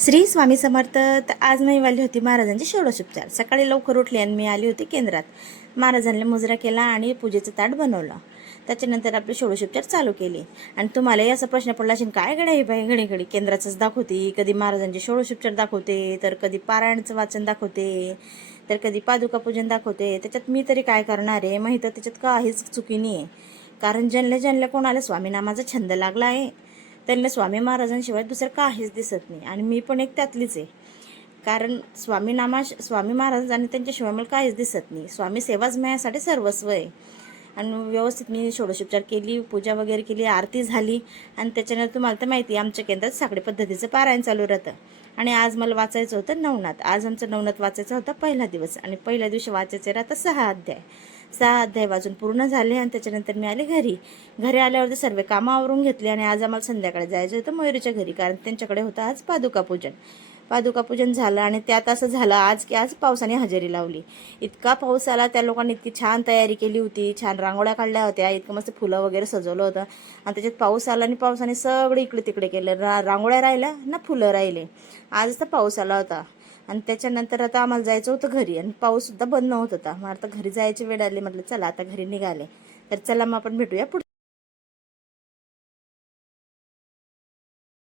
श्री स्वामी समर्थ. तर आज मी वाली होती महाराजांचे षोडशोपचार. सकाळी लवकर उठले आणि मी आली होती केंद्रात. महाराजांनी मुजरा केला आणि पूजेचं ताट बनवलं. त्याच्यानंतर आपले षोडशोपचार चालू केले. आणि तुम्हालाही असा प्रश्न पडला असेल, काय गड्या ही बाई घडी घडी केंद्राचंच दाखवते, कधी महाराजांचे षोडशोपचार दाखवते, तर कधी पारायणचं वाचन दाखवते, तर कधी पादुका पूजन दाखवते. त्याच्यात मी तरी काय करणार आहे? माहीत त्याच्यात काहीच चुकी नाही आहे. कारण ज्यांना कोणाला स्वामीनामाचा छंद लागला आहे त्यांना स्वामी महाराजांशिवाय दुसरं काहीच दिसत नाही. आणि मी पण एक त्यातलीच आहे. कारण स्वामी महाराज आणि त्यांच्याशिवाय मला काहीच दिसत नाही. स्वामी सेवाच माझ्यासाठी सर्वस्व आहे. आणि व्यवस्थित मी षोडशोपचार केली, पूजा वगैरे केली, आरती झाली. आणि त्याच्यानंतर तुम्हाला तर माहिती आहे, आमच्या केंद्रात साकडे पद्धतीचं पारायण चालू राहतं. आणि आज मला वाचायचं होतं नवनाथ. आज आमचं नवनाथ वाचायचा होता पहिला दिवस. आणि पहिल्या दिवशी वाचायचे राहतं 6 अध्याय. 6 अध्याय वाचून पूर्ण झाले. आणि त्याच्यानंतर मी आले घरी आल्यावरती सर्व कामं आवरून घेतली. आणि आज आम्हाला संध्याकाळी जायचं होतं मयुरीच्या घरी, कारण त्यांच्याकडे होतं आज पादुका पूजन झालं. आणि त्यात असं झालं आज पावसाने हजेरी लावली. इतका पाऊस आला, त्या लोकांनी इतकी छान तयारी केली होती, छान रांगोळ्या काढल्या होत्या, इतकं मस्त फुलं वगैरे सजवलं होतं. आणि त्याच्यात पाऊस आला आणि पावसाने सगळं इकडे तिकडे केलं. रांगोळ्या राहिल्या ना, फुलं राहिले. आज तर पाऊस आला होता. आणि त्याच्यानंतर आता आम्हाला जायचं होतं घरी. आणि पाऊससुद्धा बंद होत होता. मग आता घरी जायची वेळ आली. म्हटलं चला आता घरी निघाले, तर चला मग आपण भेटूया पुढे.